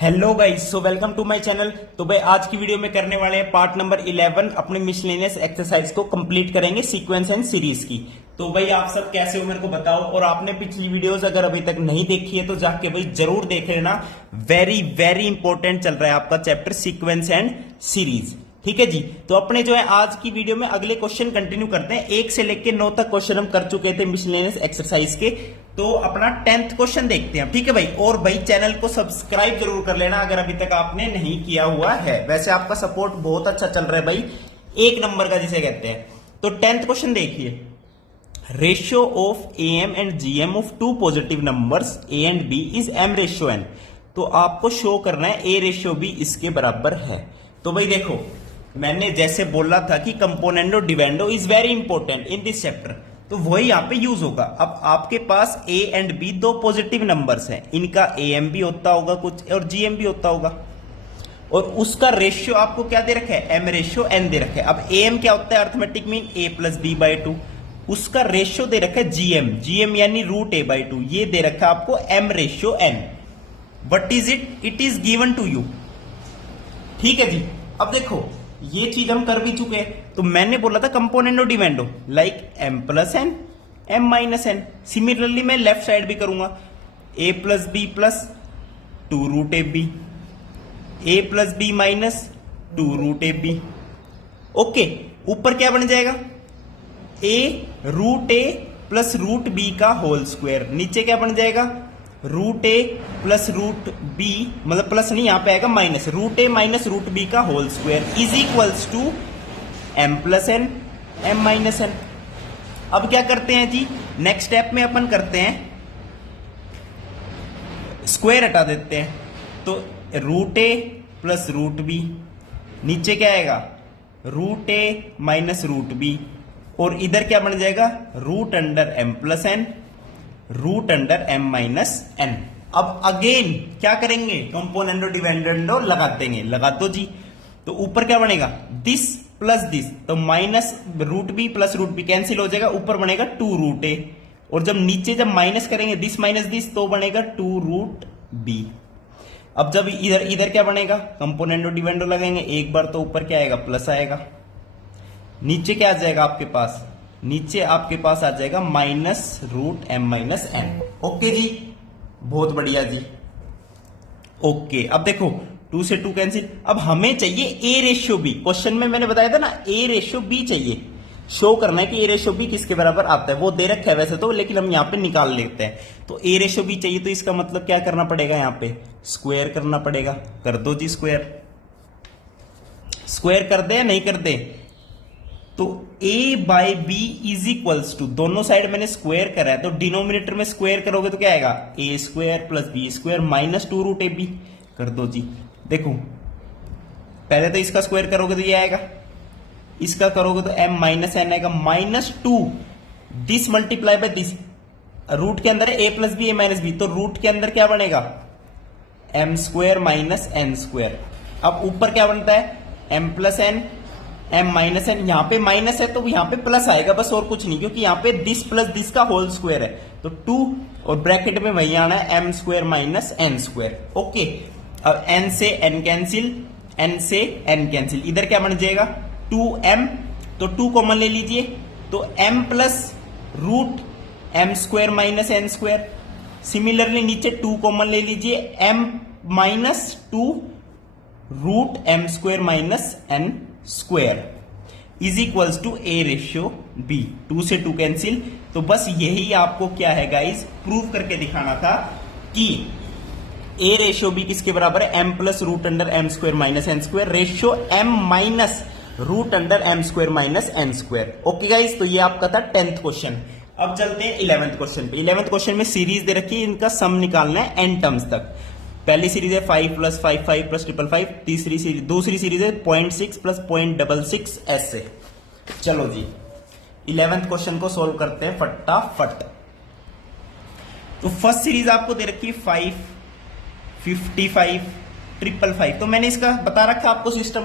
Hello guys, so welcome to my channel. तो भाई आज की वीडियो में करने वाले हैं पार्ट नंबर 11 अपने मिसलेनियस एक्सरसाइज को कंप्लीट करेंगे सीक्वेंस एंड सीरीज की। तो भाई आप सब कैसे हो मेरे को बताओ, और आपने पिछली वीडियोस अगर अभी तक नहीं देखी है तो जाके भाई जरूर देख लेना। वेरी वेरी इंपॉर्टेंट चल रहा है आपका चैप्टर सीक्वेंस एंड सीरीज। ठीक है जी। तो अपने जो है आज की वीडियो में अगले क्वेश्चन कंटिन्यू करते हैं। 1 से लेकर 9 तक क्वेश्चन हम कर चुके थे मिसलेनियस एक्सरसाइज के। तो अपना 10th क्वेश्चन देखते हैं। ठीक है भाई, और भाई चैनल को सब्सक्राइब जरूर कर लेना अगर अभी तक आपने नहीं किया हुआ है। वैसे आपका सपोर्ट बहुत अच्छा चल रहा है भाई, 1 नंबर का जिसे कहते हैं। तो 10th क्वेश्चन देखिए, ratio of AM and GM of 2 positive numbers A and B is M ratio N। तो आपको शो करना है A रेशियो B इसके बराबर है। तो भाई देखो, मैंने जैसे बोला था कि componendo dividendo is very important in this chapter, तो वही यहां पे यूज होगा। अब आपके पास A and B 2 positive numbers हैं, इनका AM भी होता होगा कुछ और GM भी होता होगा, और उसका रेशियो आपको क्या दे रखा है, M रेशियो N दे रखा है। अब AM क्या होता है, arithmetic mean A plus B by 2, उसका रेशियो दे रखा है GM यानी रूट A बाई 2, ये दे रखा है आपको M ratio N। What is it is given to you. ठीक है जी। अब देखो ये चीज हम कर भी चुके हैं। तो मैंने बोला था componendo dividendo like M plus N M minus N। Similarly मैं लेफ्ट साइड भी करूंगा, A plus B plus 2 root A B, A plus B minus 2 root A B. Okay, ऊपर क्या बन जाएगा, A root A plus root B का whole square, नीचे क्या बन जाएगा, root A plus root B, मतलब प्लस नहीं, यहां पे आएगा minus, root A minus root B का whole square is equals to M plus N M minus N। अब क्या करते हैं जी, नेक्स्ट स्टेप में अपन करते हैं स्क्वायर हटा देते हैं। तो root A plus root B, नीचे क्या आएगा, root A minus root B, और इधर क्या बन जाएगा, root under M plus N root under M minus N। अब अगेन क्या करेंगे, कंपोनेंडो डिवेंडेंडो लगा देंगे, लगा दो जी। तो ऊपर क्या बनेगा, दिस प्लस दिस, तो minus root B plus root B cancel हो जाएगा, ऊपर बनेगा 2 रूट ए, और जब नीचे जब माइनस करेंगे दिस माइनस दिस तो बनेगा 2 रूट बी। अब जब इधर इधर क्या बनेगा, कंपोनेंडो डिवेंडो लगेंगे एक बार तो ऊपर क्या आएगा, प्लस आएगा, नीचे क्या आ जाएगा आपके पास, नीचे आपके पास आ जाएगा minus root M minus N। Okay जी, बहुत बढ़िया जी। ओके, अब देखो 2 से 2 कैंसिल। अब हमें चाहिए A रेशियो B। क्वेश्चन में मैंने बताया था ना A रेशियो B चाहिए, शो करना है कि A रेशियो B किसके बराबर आता है। वो दे रखा है वैसे तो, लेकिन हम यहां पे निकाल लेते हैं। तो A रेशियो B चाहिए, तो इसका मतलब क्या करना पड़ेगा, यहां पे स्क्वायर करना पड़ेगा। कर दो जी स्क्वायर, स्क्वायर कर दे या नहीं कर दे। तो A by B is equals to, दोनों साइड मैंने स्क्वायर करा है, तो डिनोमिनेटर में स्क्वायर करोगे तो क्या आएगा, A square plus B square minus 2 root A B. कर दो जी। देखो पहले तो इसका स्क्वायर करोगे तो ये आएगा, इसका करोगे तो M माइनस N आएगा, minus 2 this multiply by this, root के अंदर है A plus B A minus B, तो रूट के अंदर क्या बनेगा, M square minus N square. अब ऊपर क्या बनता है, M plus N M minus N, यहां पे माइनस है तो यहां पे प्लस आएगा बस, और कुछ नहीं, क्योंकि यहां पे दिस प्लस दिस का होल स्क्वायर है। तो 2 और ब्रैकेट में वही आना है M square minus N square. Okay, अब N से N कैंसिल, N से N कैंसिल, इधर क्या बन जाएगा 2M, तो 2 कॉमन ले लीजिए, तो M plus root M square minus N square. Similarly नीचे 2 कॉमन ले लीजिए, M minus 2 root M square minus N square is equals to A ratio B। 2 से 2 कैंसिल। तो बस यही आपको क्या है गाइस, प्रूव करके दिखाना था कि A रेशियो B किसके बराबर है, M plus root under M square minus N square ratio M minus root under M square minus N square. Okay guys, तो ये आपका था 10th क्वेश्चन। अब चलते हैं 11th क्वेश्चन पे। 11th क्वेश्चन में सीरीज दे रखी है, इनका सम निकालना है n टर्म्स तक। पहली सीरीज है 5 प्लस 5 5 प्लस 5 5, दूसरी सीरीज है 0.6 प्लस 0.66 ऐसे। चलो जी 11th क्वेश्चन को सोल्व करते हैं फटाफट। तो फर्स्ट सीरीज आपको दे रखी है 5 55 555। तो मैंने इसका बता रखा आपको सिस्टम,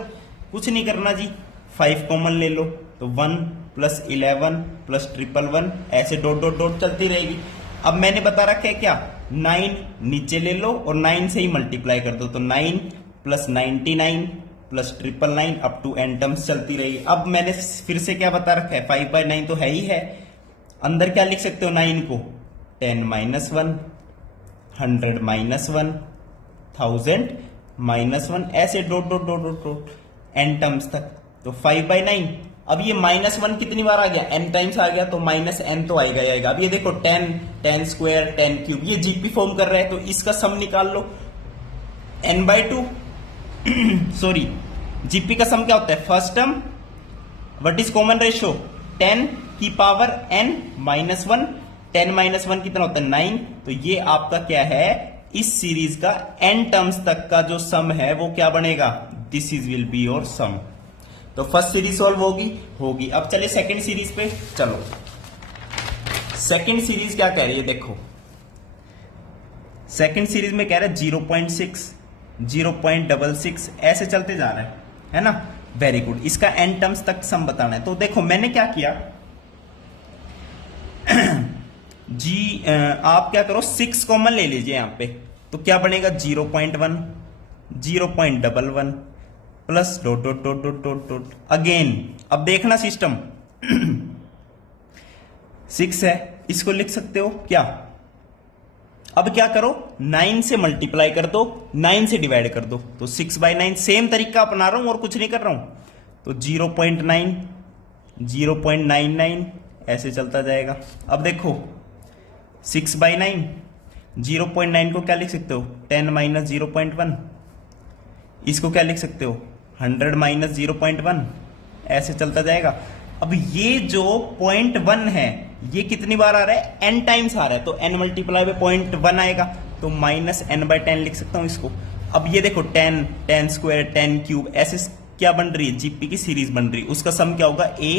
कुछ नहीं करना जी, 5 कॉमन ले लो, तो 1 प्लस 11 प्लस 111 ऐसे डॉट डॉट डॉट चलती रहेगी। अब मैंने बता रखा है क्या, 9 नीचे ले लो और 9 से ही मल्टीप्लाई कर दो, तो 9 plus 99 plus 999 up to n terms चलती रही। अब मैंने फिर से क्या बता रखा है, 5/9 तो है ही है, अंदर क्या लिख सकते हो 9 को, 10 - 1, 100 - 1, 1000 - 1, ऐसे dot dot dot dot dot n terms तक। तो 5/9, अब ये -1 कितनी बार आ गया, n टाइम्स आ गया, तो -n तो आएगा ही आएगा। अब ये देखो 10, 10 स्क्वायर, 10 क्यूब, ये जीपी फॉर्म कर रहा है, तो इसका सम निकाल लो, n/2 सॉरी, जीपी का सम क्या होता है, first term what is common ratio, 10 की पावर n -1, 10 - 1 कितना होता है 9, तो ये आपका क्या है, इस सीरीज का n टर्म्स तक का जो सम है वो क्या बनेगा, this is will be your sum. तो फर्स्ट सीरीज सॉल्व होगी। अब चले सेकंड सीरीज पे, चलो सेकंड सीरीज क्या कह रही है, देखो सेकंड सीरीज में कह रहा है 0.6, 0.66 ऐसे चलते जा रहा है ना, वेरी गुड। इसका n टर्म्स तक सम बताना है, तो देखो मैंने क्या किया जी, आप क्या करो 6 कॉमन ले लीजिए यहां पे, तो क्या बनेगा 0.1, 0.11 plus dot dot dot dot dot dot again. अब देखना सिस्टम 6 है, इसको लिख सकते हो क्या, अब क्या करो 9 से मल्टीप्लाई कर दो, 9 से डिवाइड कर दो, तो 6/9, सेम तरीका अपना रहा हूं और कुछ नहीं कर रहा हूं, तो 0.9, 0.99 ऐसे चलता जाएगा। अब देखो 6/9, 0.9 को क्या लिख सकते हो, 10 - 0.1, इसको क्या लिख सकते हो 100 - 0.1, ऐसे चलता जाएगा। अब ये जो 0.1 है ये कितनी बार आ रहा है, n टाइम्स आ रहा है, तो n मल्टीप्लाई बाय 0.1 आएगा, तो -n/10 लिख सकता हूं इसको। अब ये देखो 10, 10 स्क्वायर, 10 क्यूब, ऐसे क्या बन रही है, जीपी की सीरीज बन रही है, उसका सम क्या होगा, a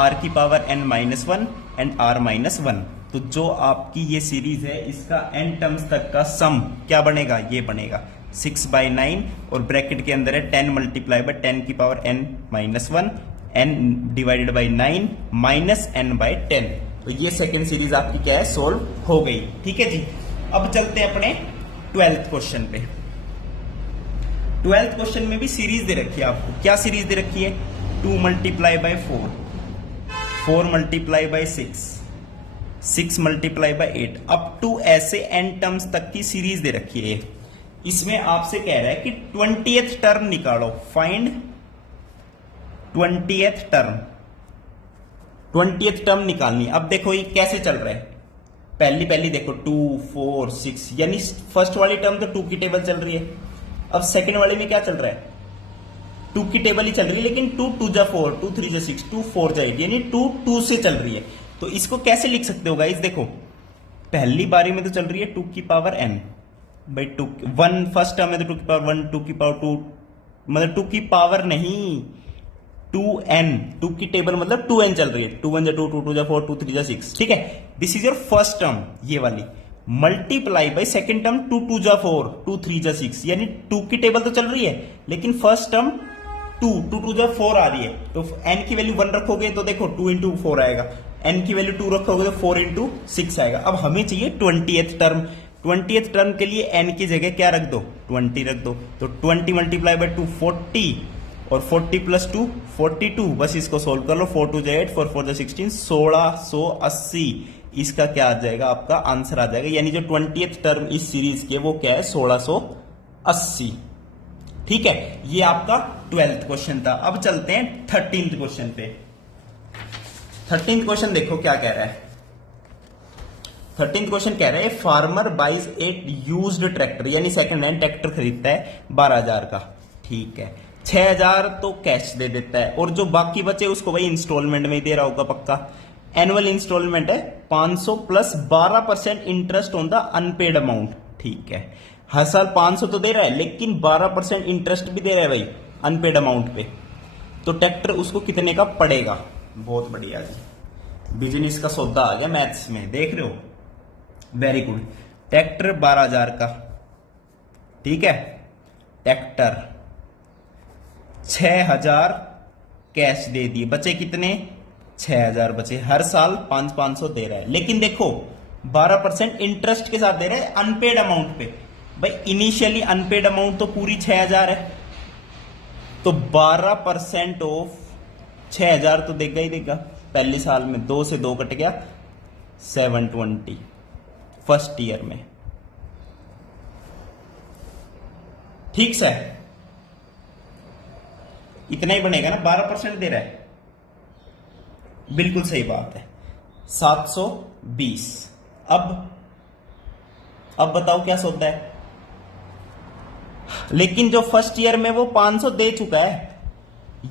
r की पावर n - 1 एंड r - 1। तो जो आपकी ये सीरीज है इसका n टर्म्स तक का सम क्या बनेगा, ये बनेगा 6/9 और ब्रैकेट के अंदर है 10 मल्टीप्लाई बाय 10 की power n - 1 n divided by 9 minus n/10। तो ये सेकंड सीरीज आपकी क्या है, सोल्व हो गई। ठीक है जी, अब चलते हैं अपने 12th क्वेश्चन पे। 12th क्वेश्चन में भी सीरीज दे रखी है आपको, क्या सीरीज दे रखी है, 2 multiply by 4, 4 multiply by 6, 6 multiply by 8 up to ऐसे n टर्म्स तक की सीरीज दे रखी है। इसमें आपसे कह रहा है कि 20th टर्म निकालो, find 20th term, 20th term निकालनी। अब देखो ये कैसे चल रहा है, पहली देखो 2, 4, 6, यानी फर्स्ट वाली टर्म तो 2 की टेबल चल रही है। अब सेकंड वाले में क्या चल रहा है, 2 की टेबल ही चल रही है, लेकिन 2 2 जा 4, 2 3 जा 6, 2 4 जा 8, यानी 2 2 से चल रही है। तो इसको कैसे लिख सकते हो गाइस, देखो पहली बारी में तो चल रही है 2 की power n by 2, 1 first term में तो 2 की पावर 1, 2 की पावर 2, मतलब 2 की पावर नहीं 2n, 2 की टेबल मतलब 2n चल रही है, 2 1 जा 2, 2 2 जा 4, 2 3 जा 6। ठीक है, this is your first term ये वाली, मल्टीप्लाई बाई सेकेंड टर्म 2 2 जा 4, 2 3 जा 6, यानी 2 की टेबल तो चल रही है लेकिन फर्स्ट टर्म 2 2 2 जा 4 आ रही है, तो n की वैल्यू 1 रखोगे तो देखो 2 इंटू 4 आएगा, n की वैल्यू 2 रखोगे तो 4 इंटू 6 आएगा। अब हमें चाहिए 20th टर्म, 20th टर्म के लिए n की जगह क्या रख दो, 20 रख दो, तो 20 मल्टीप्लाई बाय 2 40 और 40 प्लस 2 42, बस इसको सोल्व कर लो, 4 2 जा 8, 4 4 जा 16, 1680 इसका क्या आ जाएगा, आपका आंसर आ जाएगा। यानी जो 20th टर्म इस सीरीज के वो क्या है 1680। ठीक है, ये आपका 12th क्वेश्चन था। अब चलते हैं 13th क्वेश्चन पे। 13th क्वेश्चन देखो क्या कह रहा है, 13th क्वेश्चन कह रहा है फार्मर बाइज एक यूज्ड ट्रैक्टर, यानी सेकंड हैंड ट्रैक्टर खरीदता है 12,000 का। ठीक है, 6,000 तो कैश दे देता है और जो बाकी बचे उसको भाई इंस्टॉलमेंट में ही दे रहा होगा पक्का। एनुअल इंस्टॉलमेंट है 500 plus 12% interest on the unpaid amount. ठीक है, हर साल 500 तो दे रहा है लेकिन 12% इंटरेस्ट भी दे रहा है भाई अनपेड अमाउंट पे, तो ट्रैक्टर उसको कितने का पड़ेगा। बहुत बढ़िया जी, बिजनेस का सौदा आ गया मैथ्स में, देख रहे हो, वेरी गुड। ट्रैक्टर 12,000 का, ठीक है, ट्रैक्टर 6,000 कैश दे दिए, बचे कितने 6,000 बचे, हर साल 500 दे रहा है। लेकिन देखो 12% इंटरेस्ट के साथ दे रहे हैं अनपेड अमाउंट पे। भाई इनिशियली अनपेड अमाउंट तो पूरी 6000 है, तो 12% ऑफ 6000 तो देगा ही देगा पहले साल में। 2 से 2 कट गया, 720 फर्स्ट ईयर में। ठीक से इतना ही बनेगा ना, 12% दे रहा है, बिल्कुल सही बात है। 720। अब बताओ क्या सौदा है। लेकिन जो फर्स्ट ईयर में वो 500 दे चुका है,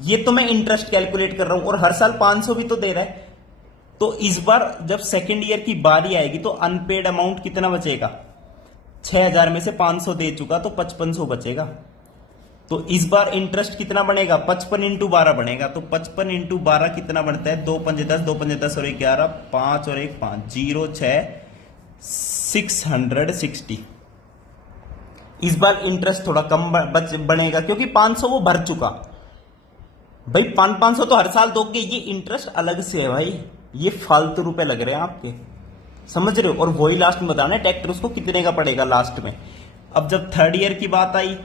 ये तो मैं इंटरेस्ट कैलकुलेट कर रहा हूं, और हर साल 500 भी तो दे रहा है। तो इस बार जब सेकेंड ईयर की बारी आएगी तो अनपेड अमाउंट कितना बचेगा? 6000 में से 500 दे चुका तो 5500 बचेगा। तो इस बार इंटरेस्ट कितना बनेगा? 55 इंटू 12 बनेगा। तो 55 इंटू 12 कितना बनता है? 2 पंजे 10, 2 पंजे 10 और 11, 5 और 1 5, 0 6, 660। इस बार इंटरेस्ट थोड़ा कम बनेगा क्योंकि 500 वो भर चुका। भाई 500 तो हर साल दोगे, ये इंटरेस्ट अलग से है भाई, ये फालतू रुपए लग रहे हैं आपके, समझ रहे हो। और वही लास्ट में बताना है ट्रैक्टर उसको कितने का पड़ेगा लास्ट में। अब जब थर्ड ईयर की बात आई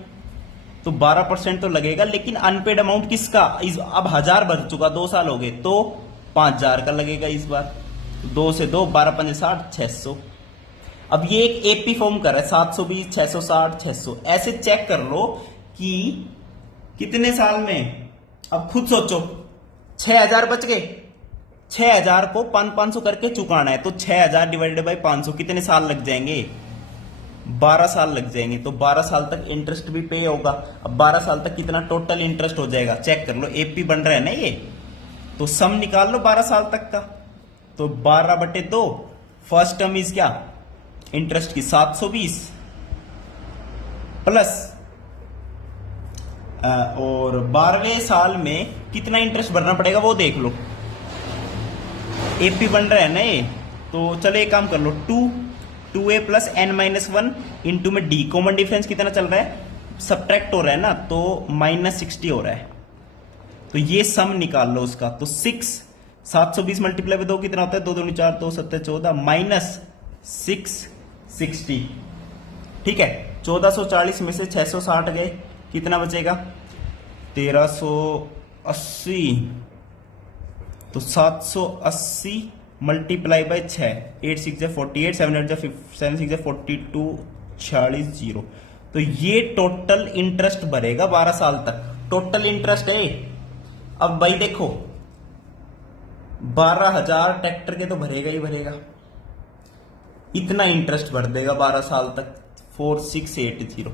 तो 12% तो लगेगा, लेकिन अनपेड अमाउंट किसका? अब 1000 भर चुका, 2 साल हो गए, तो 5000 का लगेगा इस बार। 2 से 2, 12 पंजे 60, 600। अब ये एक एपी फॉर्म कर रहा है, 720, 660, 600। ऐसे चेक कर लो कि कितने साल में। अब खुद सोचो, 6000 बच गए, 6000 को 500 करके चुकाना है, तो 6000 डिवाइडेड बाई 500 कितने साल लग जाएंगे? 12 साल लग जाएंगे। तो 12 साल तक इंटरेस्ट भी पे होगा। अब 12 साल तक कितना टोटल इंटरेस्ट हो जाएगा चेक कर लो। एपी बन रहा है ना ये, तो सम निकाल लो 12 साल तक का। तो 12/2 फर्स्ट टर्म इज क्या? इंटरेस्ट की 720 प्लस, और 12वें साल में कितना इंटरेस्ट भरना पड़ेगा वो देख लो। एपी बन रहा है ना ये, तो चलो एक काम कर लो, 2a प्लस n-1 इंटू में डी, कॉमन डिफरेंस कितना चल रहा है? सब्ट्रैक्ट हो रहा है ना, तो -60 हो रहा है। तो ये सम निकाल लो उसका। तो 720 मल्टीप्लाई बाय 2 कितना होता है? 2 दूनी 4, 2 7 14 माइनस 660। ठीक है, 1440 में से 660 गए, कितना बचेगा? 1380। तो 780 मल्टीप्लाई बाय 6, 8 6 48, 7 8 7 6 42, 46 0। तो ये टोटल इंटरेस्ट भरेगा 12 साल तक, टोटल इंटरेस्ट है। अब भाई देखो, 12,000 ट्रैक्टर के तो भरेगा ही भरेगा, इतना इंटरेस्ट भर देगा 12 साल तक, 4680।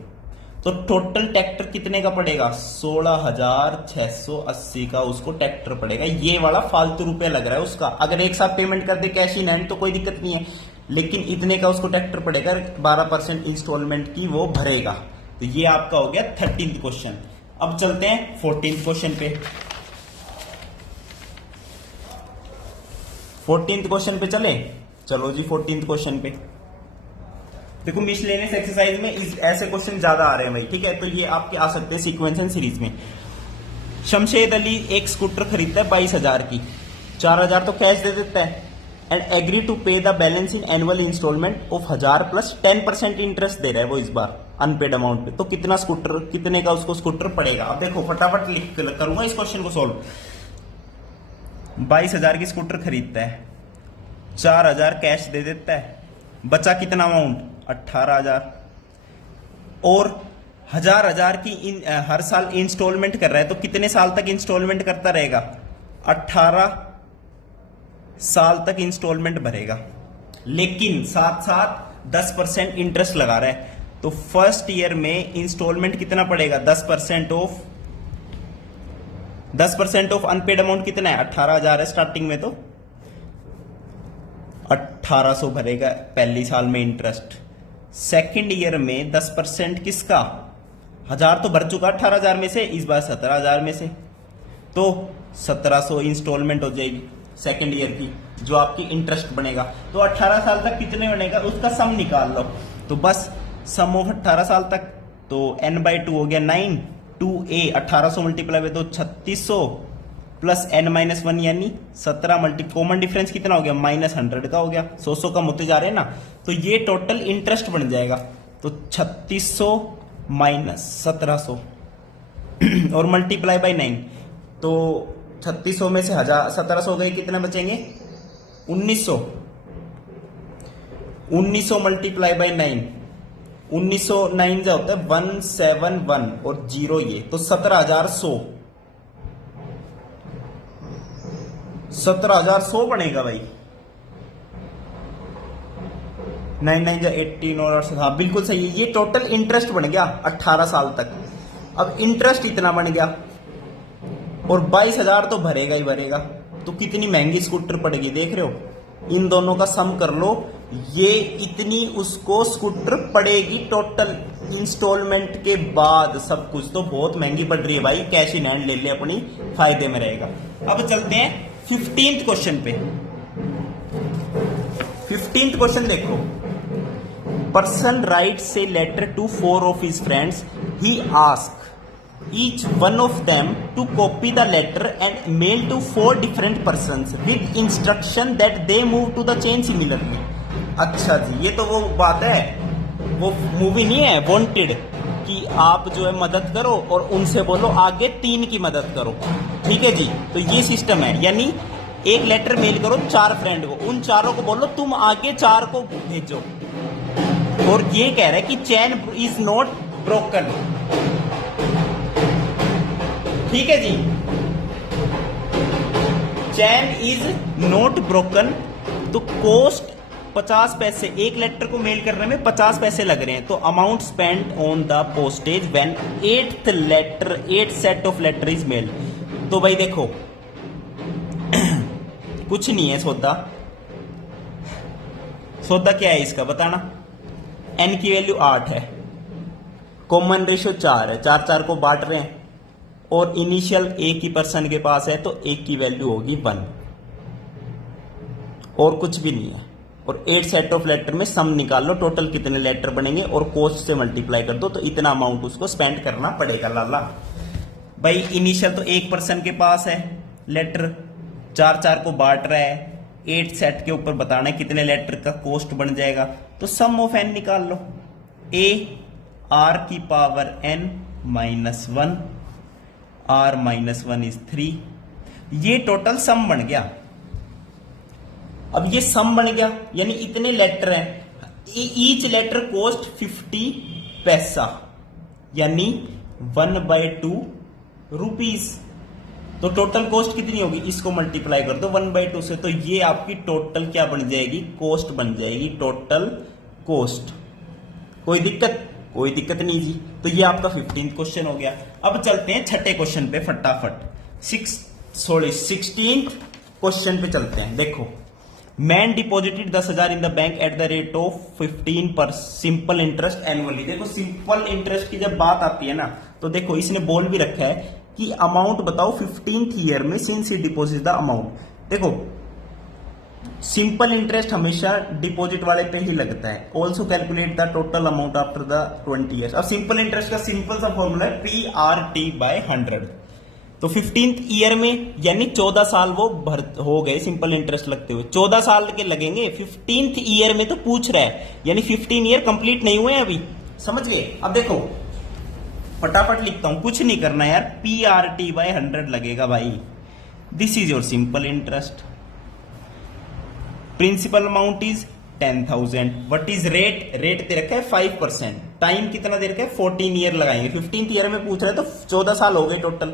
तो टोटल ट्रैक्टर कितने का पड़ेगा? 16,680 का उसको ट्रैक्टर पड़ेगा। ये वाला फालतू रुपए लग रहा है उसका। अगर एक साथ पेमेंट कर दे कैश इन हैंड तो कोई दिक्कत नहीं है, लेकिन इतने का उसको ट्रैक्टर पड़ेगा, 12% इंस्टॉलमेंट की वो भरेगा। तो ये आपका हो गया 13th क्वेश्चन। अब चलते हैं 14th क्वेश्चन पे। 14th क्वेश्चन पे चले, चलो जी 14th क्वेश्चन पे। देखो मिसलेनियस एक्सरसाइज में ऐसे क्वेश्चन ज्यादा आ रहे हैं भाई, ठीक है। तो ये आपके आ सकते हैं सीक्वेंस एंड सीरीज में। शमशेद अली एक स्कूटर खरीदता है 22,000 की, 4,000 तो कैश दे देता है, and agree to pay the balance in annual installment of 1000 plus 10% interest दे रहा है वो इस बार अनपेड अमाउंट पे। तो कितना का उसको स्कूटर पड़ेगा? अब देखो फटाफट लिख करूंगा इस क्वेश्चन को सॉल्व। 22,000 की स्कूटर खरीदता है, 4,000 कैश दे देता है, बचा कितना अमाउंट? 18,000। और 1000 की हर साल इंस्टॉलमेंट कर रहा है, तो कितने साल तक इंस्टॉलमेंट करता रहेगा? 18 साल तक इंस्टॉलमेंट भरेगा, लेकिन साथ साथ 10% इंटरेस्ट लगा रहा है। तो फर्स्ट ईयर में इंस्टॉलमेंट कितना पड़ेगा? 10% ऑफ अनपेड अमाउंट कितना है? 18,000 है स्टार्टिंग में, तो 1800 भरेगा पहली साल में इंटरेस्ट। सेकंड ईयर में 10% किसका? 1000 तो भर चुका 18,000 में से, इस बार 17,000 में से, तो 1700 इंस्टॉलमेंट हो जाएगी सेकंड ईयर की, जो आपकी इंटरेस्ट बनेगा। तो 18 साल तक कितने बनेगा उसका सम निकाल लो। तो बस सम ऑफ 18 साल तक, तो n/2 हो गया 9, 2a 1800 मल्टीप्लाई में तो 3600 प्लस n-1 यानी 17 मल्टी कॉमन डिफरेंस कितना हो गया -100 का हो गया, 100 कम होते जा रहे हैं ना। तो ये टोटल इंटरेस्ट बन जाएगा। तो 3600 माइनस 1700 और मल्टीप्लाई बाय 9। तो 3600 में से 1700 गए, कितने बचेंगे 1900। 1900 मल्टीप्लाई बाय 9, 1909 जो होता है 171 और 0 ये, तो 17,100 बनेगा भाई। 9 जा 18 और हाँ बिल्कुल सही है। ये टोटल इंटरेस्ट बन गया 18 साल तक। अब इंटरेस्ट इतना बन गया और 22,000 तो भरेगा ही भरेगा। तो कितनी महंगी स्कूटर पड़ेगी देख रहे हो, इन दोनों का सम कर लो, ये इतनी उसको स्कूटर पड़ेगी टोटल इंस्टॉलमेंट के बाद सब कुछ। तो बहुत महंगी पड़ रही है भाई, कैश इन हैंड ले ले, अपनी फायदे में रहेगा। अब चलते हैं 15th क्वेश्चन पे। 15th क्वेश्चन देखो, person writes a letter to 4 of his friends. He asks each one of them to copy the letter and mail to 4 different persons with instruction that they move to the chain similarly. अच्छा जी, ये तो वो बात है, वो movie नहीं है wanted कि आप जो है मदद करो और उनसे बोलो आगे 3 की मदद करो। ठीक है जी, तो ये सिस्टम है, यानी एक लेटर मेल करो 4 फ्रेंड को, उन चारों को बोलो तुम आगे 4 को भेजो। और ये कह रहा है कि चैन इज नॉट ब्रोकन। ठीक है जी, चैन इज नॉट ब्रोकन। तो कॉस्ट 50 पैसे, एक लेटर को मेल करने में 50 पैसे लग रहे हैं। तो amount spend on the postage when 8 set of letter is mail. तो भाई देखो कुछ नहीं है, सौदा क्या है इसका बताना। n की वैल्यू 8 है, कॉमन रेशियो 4 है, 4 को बांट रहे हैं और इनिशियल एक ही पर्सन के पास है, तो एक की वैल्यू होगी 1 और कुछ भी नहीं है। और 8 सेट ऑफ लेटर में सम निकाल लो, टोटल कितने लेटर बनेंगे और कॉस्ट से मल्टीप्लाई कर दो, तो इतना अमाउंट उसको स्पेंड करना पड़ेगा। लाला भाई इनिशियल तो एक पर्सन के पास है लेटर, 4 को बांट रहा है, 8 सेट के ऊपर बताना है कितने लेटर का कॉस्ट बन जाएगा। तो सम ऑफ n निकाल लो, a r की पावर n -1, r -1 इज 3। ये टोटल सम बन गया। अब ये सम बन गया यानी इतने लेटर हैं, ईच लेटर कॉस्ट 50 पैसा, यानी 1/2 रुपीज। तो टोटल कॉस्ट कितनी होगी, इसको मल्टीप्लाई कर दो 1/2 से, तो ये आपकी टोटल क्या बन जाएगी, कॉस्ट बन जाएगी, टोटल कॉस्ट। कोई दिक्कत नहीं जी। तो ये आपका 15th क्वेश्चन हो गया। अब चलते हैं छठे क्वेश्चन पे फटाफट। 16th क्वेश्चन पे चलते हैं। देखो, man deposited 10,000 in the bank at the rate of 15 पर सिंपल इंटरेस्ट एनुअली। देखो सिंपल इंटरेस्ट की जब बात आती है ना, तो देखो इसने बोल भी रखा है कि अमाउंट बताओ 15th ईयर में since he deposit the amount. देखो सिंपल इंटरेस्ट हमेशा डिपॉजिट वाले पे ही लगता है। Also calculate the total amount after the 20 years. अब सिंपल इंटरेस्ट का सिंपल सा फॉर्मूला है PRT/100। तो 15th ईयर में यानी 14 साल वो हो गए सिंपल इंटरेस्ट लगते हुए, 14 साल के लगेंगे 15th ईयर में। तो पूछ रहा है यानी 15 ईयर कंप्लीट नहीं हुए अभी, समझ गए। अब देखो फटाफट लिखता हूं, कुछ नहीं करना यार, PRT/100 लगेगा भाई। This is your simple interest. Principal amount is 10,000। What is rate दे रखा है 5%। टाइम कितना दे रखा है 14 ईयर लगाएंगे। 15th ईयर में पूछ रहे तो 14 साल हो गए टोटल,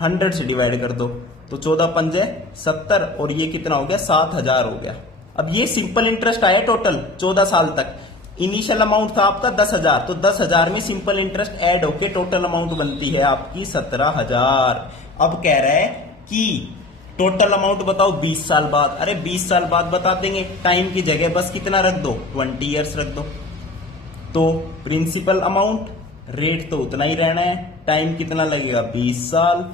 100 से डिवाइड कर दो तो 14 पंजे 70 और ये कितना हो गया 7,000 हो गया। अब ये सिंपल इंटरेस्ट आया टोटल 14 साल तक। इनिशियल अमाउंट था आपका 10,000, तो 10,000 में सिंपल इंटरेस्ट ऐड होके टोटल अमाउंट बनती है आपकी 17,000। अब कह रहा है कि टोटल अमाउंट बताओ 20 साल बाद। अरे 20 साल बाद बता देंगे, टाइम की जगह बस कितना रख दो 20 ईयर्स रख दो। तो प्रिंसिपल अमाउंट, रेट तो उतना ही रहना है, टाइम कितना लगेगा 20 साल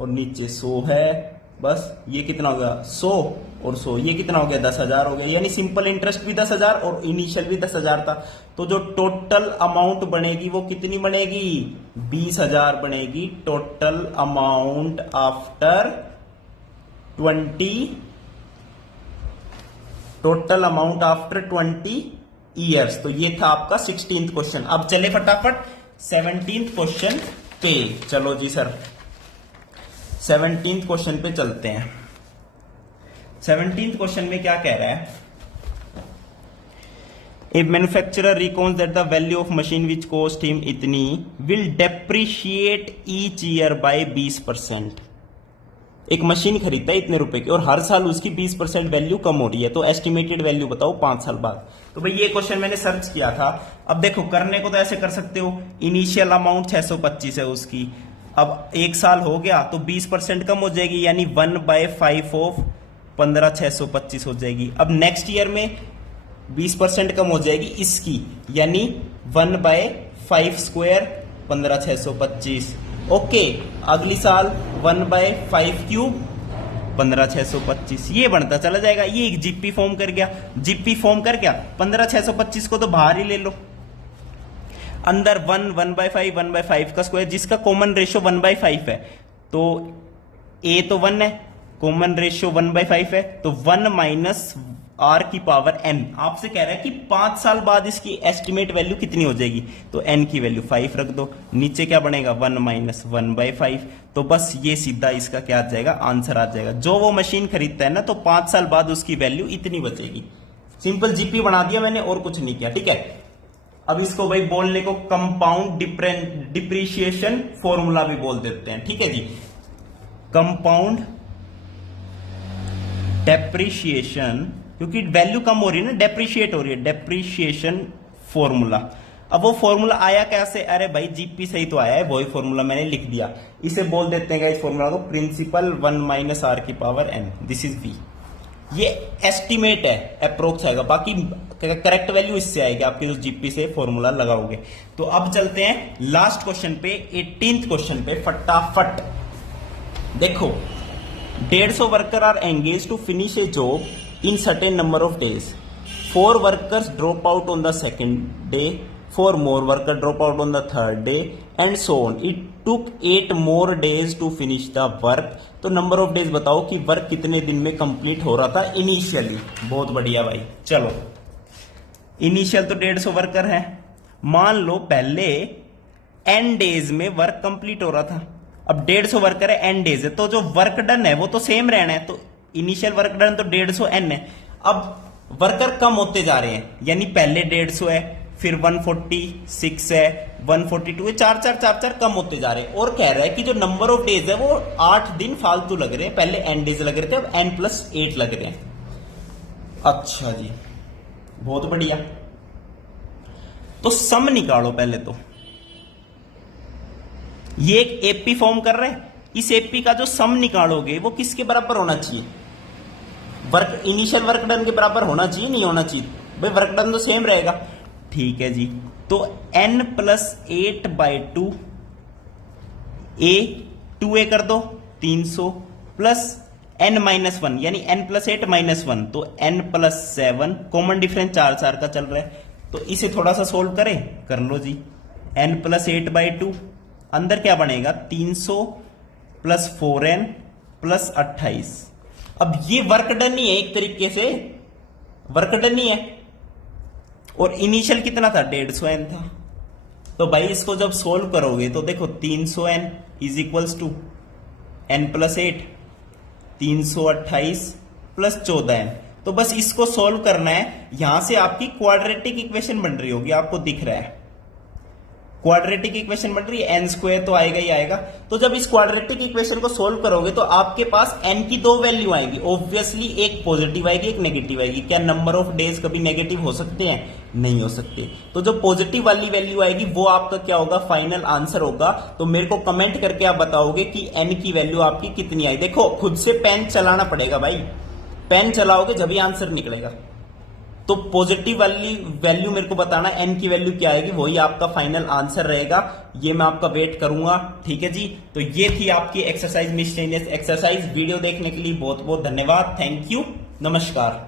और नीचे 100 है, बस ये कितना हो गया 100 और 100 ये कितना हो गया 10,000 हो गया। यानी सिंपल इंटरेस्ट भी 10,000 और इनिशियल भी 10,000 था। तो जो टोटल अमाउंट बनेगी वो कितनी बनेगी 20,000 बनेगी total amount after 20 total amount after 20 years. तो ये था आपका 16th क्वेश्चन। अब चले फटाफट 17th क्वेश्चन पे। चलो जी सर 17th क्वेश्चन पे चलते हैं। 17th क्वेश्चन में क्या कह रहा है? A manufacturer reckons that the value of machine which cost him इतनी will depreciate each year by 20%। एक मशीन खरीदता है इतने रुपए की और हर साल उसकी 20% वैल्यू कम हो रही है, तो एस्टिमेटेड वैल्यू बताओ 5 साल बाद। तो भाई ये क्वेश्चन मैंने सर्च किया था। अब देखो करने को तो ऐसे कर सकते हो, इनिशियल अमाउंट 625 है उसकी, अब 1 साल हो गया तो 20% कम हो जाएगी, यानी 1/5 ऑफ 15,625 हो जाएगी। अब नेक्स्ट ईयर में 20% कम हो जाएगी इसकी, यानी 1/5 स्क्वायर 15,625। ओके, अगली साल 1/5 क्यूब 15,625, ये बनता चला जाएगा। ये एक जीपी फॉर्म कर गया। जीपी फॉर्म कर गया, 15,625 को तो बाहर ही ले लो, अंदर 1/5 का स्क्वायर, जिसका कॉमन रेशियो 1/5 है। तो ए तो 1 है, कॉमन रेशियो 1/5 है, तो 1 माइनस r की पावर n। आपसे कह रहा है कि 5 साल बाद इसकी एस्टिमेट वैल्यू कितनी हो जाएगी, तो n की वैल्यू 5 रख दो, नीचे क्या बनेगा 1 माइनस 1/5। तो बस ये सीधा इसका क्या आ जाएगा, आंसर आ जाएगा। जो वो मशीन खरीदता है ना, तो 5 साल बाद उसकी वैल्यू इतनी बचेगी। सिंपल जीपी बना दिया मैंने और कुछ नहीं किया, ठीक है। अब इसको भाई बोलने को कंपाउंड डिप्रिशिएशन फॉर्मूला भी बोल देते हैं, ठीक है जी। कंपाउंड डेप्रिशिएशन, क्योंकि वैल्यू कम हो रही है ना, डेप्रिशिएट हो रही है, डेप्रिशिएशन फॉर्मूला। अब वो फॉर्मूला आया कैसे? अरे भाई जीपी से ही तो आया है, वही फॉर्मूला मैंने लिख दिया। इसे बोल देते हैं इस फॉर्मूला को प्रिंसिपल 1 माइनस r की power n, this is v। ये एस्टिमेट है, अप्रोक्स आएगा, बाकी करेक्ट वैल्यू इससे आएगी आपकी जो जीपी से फॉर्मूला लगाओगे। तो अब चलते हैं लास्ट क्वेश्चन पे, 18th क्वेश्चन पे फटाफट। देखो 150 worker are engage to finish a job in certain number of days. 4 workers drop out on the second day, 4 more workers drop out on the third day, and so on. It took 8 more days to finish the work. तो number of days बताओ कि work कितने दिन में complete हो रहा था initially. बहुत बढ़िया भाई, चलो इनिशियल तो 150 वर्कर है, मान लो पहले n डेज में वर्क कंप्लीट हो रहा था। अब 150 वर्कर है, n डेज है, तो जो वर्क डन है वो तो सेम रहना है। तो इनिशियल वर्क डन तो 150 n है। अब वर्कर कम होते जा रहे हैं, यानी पहले 150 है, फिर 146 है, 142 है, 4 कम होते जा रहे हैं। और कह रहा है कि जो नंबर ऑफ डेज है वो 8 दिन फालतू लग रहे हैं, पहले n डेज लग रहे थे, अब n+8 लग रहे हैं। अच्छा जी, बहुत बढ़िया। तो सम निकालो पहले। तो ये एक एपी फॉर्म कर रहे हैं, इस एपी का जो सम निकालोगे वो किसके बराबर होना चाहिए? वर्क इनिशियल वर्क डन के बराबर होना चाहिए, नहीं होना चाहिए? भाई वर्क डन तो सेम रहेगा, ठीक है जी। तो n+8/2 a 2a कर दो 300 प्लस n-1 यानी n+8 -1, तो n+7, कॉमन डिफरेंस 4 का चल रहा है, तो इसे थोड़ा सा सोल्व करें, कर लो जी। n+8/2 अंदर क्या बनेगा 300 प्लस 4n प्लस 28। अब ये वर्क डन ही है, एक तरीके से वर्क डन ही है, और इनिशियल कितना था 150n था। तो भाई इसको जब सोल्व करोगे तो देखो 300n is equals to n+8, 328 plus 14n। तो बस इसको सोल्व करना है। यहां से आपकी क्वाड्रेटिक इक्वेशन बन रही होगी, आपको दिख रहा है क्वाड्रेटिक इक्वेशन बन रही है, n² तो आएगा ही आएगा। तो जब इस क्वाड्रेटिक इक्वेशन को सोल्व करोगे तो आपके पास n की 2 वैल्यू आएगी, ऑब्वियसली एक पॉजिटिव आएगी, एक नेगेटिव आएगी। क्या नंबर ऑफ डेज कभी नेगेटिव हो सकते हैं? नहीं हो सकते। तो जो पॉजिटिव वाली वैल्यू आएगी वो आपका क्या होगा, फाइनल आंसर होगा। तो मेरे को कमेंट करके आप बताओगे कि n की वैल्यू आपकी कितनी आई। देखो खुद से पेन चलाना पड़ेगा भाई, पेन चलाओगे जब ही आंसर निकलेगा। तो पॉजिटिव वाली वैल्यू मेरे को बताना, n की वैल्यू क्या आएगी, वही आपका फाइनल आंसर रहेगा। ये मैं आपका वेट करूंगा, ठीक है जी। तो ये थी आपकी एक्सरसाइज, मिसलेनियस एक्सरसाइज। वीडियो देखने के लिए बहुत बहुत धन्यवाद, थैंक यू, नमस्कार।